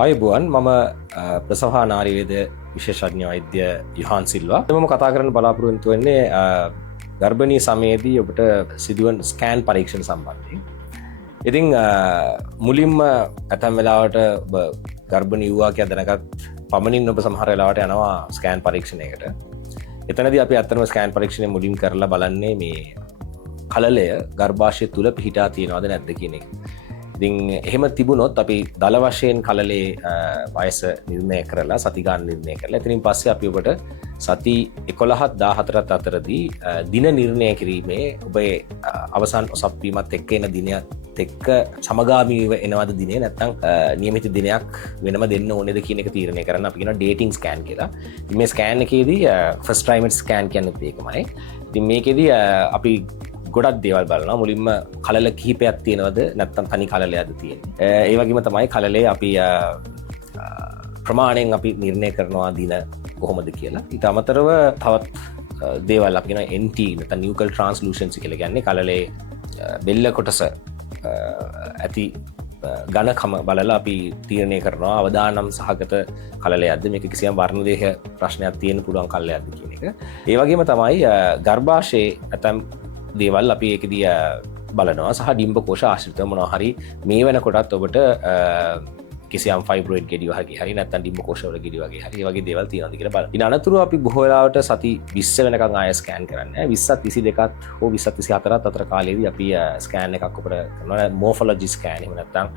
ආයුබෝවන් මම ප්‍රසවහා නාරිවේද විශේෂඥ වෛද්‍ය යොහාන් සිල්වා. මම කතා කරන්න බලාපොරොත්තු වෙන්නේ ගර්භණී සමයේදී ඔබට සිදුවන ස්කෑන් පරීක්ෂණ සම්බන්ධයෙන්. ඉතින් මුලින්ම ඇතැම් වෙලාවට ඔබ ගර්භණී වූවා කියලා දැනගත් පමණින් ඔබ සමහර වෙලාවට යනවා ස්කෑන් පරීක්ෂණයකට. එතනදී අපි අත්‍තරම ස්කෑන් පරීක්ෂණය මුලින් කරලා බලන්නේ මේ කලලය ගර්භාෂය තුල පිහිටා තියෙනවද නැද්ද කියන එක. ඉතින් එහෙම තිබුණොත් අපි දල වශයෙන් කලලේ වයස නිර්ණය කරලා සති ගාන නිර්ණය කරලා එතනින් පස්සේ අපි ඔබට සති 11ත් 14ත් අතරදී දින නිර්ණය කිරීමේ ඔබේ අවසන් ඔසප්පීමත් එක්ක එන දිනයත් එක්ක සමගාමීව එනවද දිනේ නැත්නම් නියමිත දිනයක් වෙනම දෙන්න ඕනේද කියන එක තීරණය කරන්න අපි කියනවා ඩේටිං ස්කෑන් කියලා. ඉතින් මේ ස්කෑන් එකේදී ෆස්ට් ට්‍රයිමර් ස්කෑන් කියන්නේ ඒකමයි. ඉතින් මේකේදී අපි ගොඩක් දේවල් බලනවා. මුලින්ම කලල කිහිපයක් තියෙනවද නැත්නම් තනි කලලයක්ද තියෙන්නේ. ඒ වගේම තමයි කලලේ අපි ප්‍රමාණයෙන් අපි නිර්ණය කරනවා දින කොහොමද කියලා. ඊට අමතරව තවත් දේවල් අපි කියනවා NT නැත්නම් නියුකල් ට්‍රාන්ස්ලූෂන්සි කියලා කියන්නේ කලලේ බෙල්ල කොටස ඇති ඝනකම බලලා අපි තීරණය කරනවා අවදානම් සහගත කලලයක්ද මේක කිසියම් වර්ණ දේහ ප්‍රශ්නයක් තියෙන පුළුවන් කලලයක්ද කියන එක. ඒ වගේම තමයි ගර්භාෂයේ නැත්නම් දේවල් අපි ඒකදී බලනවා සහ ඩිම්බ කෝෂ ආශ්‍රිතව මොනවා හරි මේ වෙනකොටත් ඔබට කිසියම් ෆයිබ්‍රොයිඩ් ගෙඩි වගේ හරි නැත්නම් ඩිම්බ කෝෂ වල ගෙඩි වගේ හරි ඒ වගේ දේවල් තියෙනවද කියලා බලන්න. ඊට අනතුරුව අපි බොහෝ වෙලාවට සති 20 වෙනකන් ආය ස්කෑන් කරන්නේ. 20ත් 22ත් හෝ 20ත් 24ත් අතර කාලයේදී අපි ස්කෑන් එකක් අපිට කරනවා මෝෆොලොජි ස්කෑන්. එහෙම නැත්නම්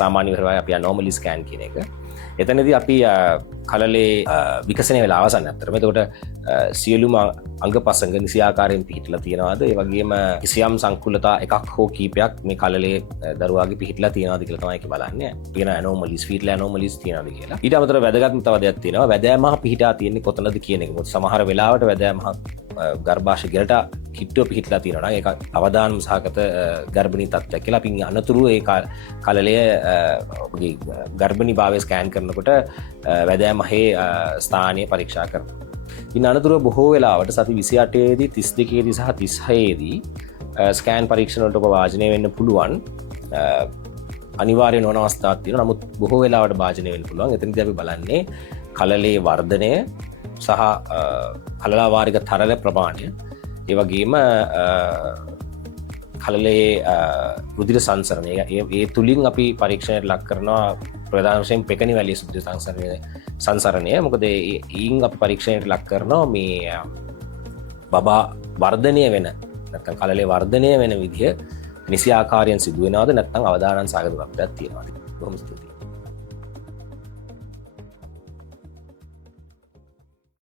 සාමාන්‍ය විදිහට අපි අනෝමලි ස්කෑන් කියන එක. එතනදී අපි කලලේ විකසනය වෙලා අවසන් අතරම. එතකොට සියලුම අංගපසංග නිසි ආකාරයෙන් පිහිටලා තියෙනවාද? ඒ වගේම කිසියම් සංකුලතා එකක් හෝ කීපයක් මේ කලලේ දරුවාගේ පිහිටලා තියෙනවාද කියලා තමයි ඒක බලන්නේ. තියෙන ඇනෝමලිස්, ෆීටල් ඇනෝමලිස් තියෙනවාද කියලා. ඊට අමතරව වැදගත්ම තව දෙයක් තියෙනවා. වැදෑමහ පිහිටා තියෙන්නේ කොතනද කියන එක. මොකද සමහර වෙලාවට වැදෑමහ ගර්භාෂ ගෙලට කිට්ටුව පිහිටලා තියෙනවා නම් ඒක අවදානම් සහගත ගර්භණී තත්ත්වයක් කියලා අපි අනතුරු ඒ කලලය ඔබගේ ගර්භණී භාවය ස්කෑන් කරනකොට වැදෑමහේ ස්ථානීය පරීක්ෂා කරනවා. ඉන් අනතුරුව බොහෝ වෙලාවට සති 28 දී 32 දී සහ 36 දී ස්කෑන් පරීක්ෂණ වලට ඔබ වාජනය වෙන්න පුළුවන්. අනිවාර්ය නොවන අවස්ථාවක් තියෙනවා. නමුත් බොහෝ වෙලාවට වාජනය වෙන්න පුළුවන්. එතනදී අපි බලන්නේ කලලේ වර්ධනය සහ කලලාවාරික තරල ප්‍රමාණය. ඒ වගේම කලලේ රුධිර සංසරණය. ඒ තුලින් අපි පරීක්ෂණයට ලක් කරනවා ප්‍රධාන වශයෙන් පෙකණි වැලිය රුධිර සංසරණය. මොකද ඊයින් අපි පරීක්ෂණයට ලක් කරනවා මේ බබා වර්ධනය වෙන නැත්නම් කලලේ වර්ධනය වෙන විදිය නිසි ආකාරයෙන් සිදු වෙනවද නැත්නම් අවදානම් සාගත තත්ත්වයක් තියෙනවද. බොහොම ස්තුතියි.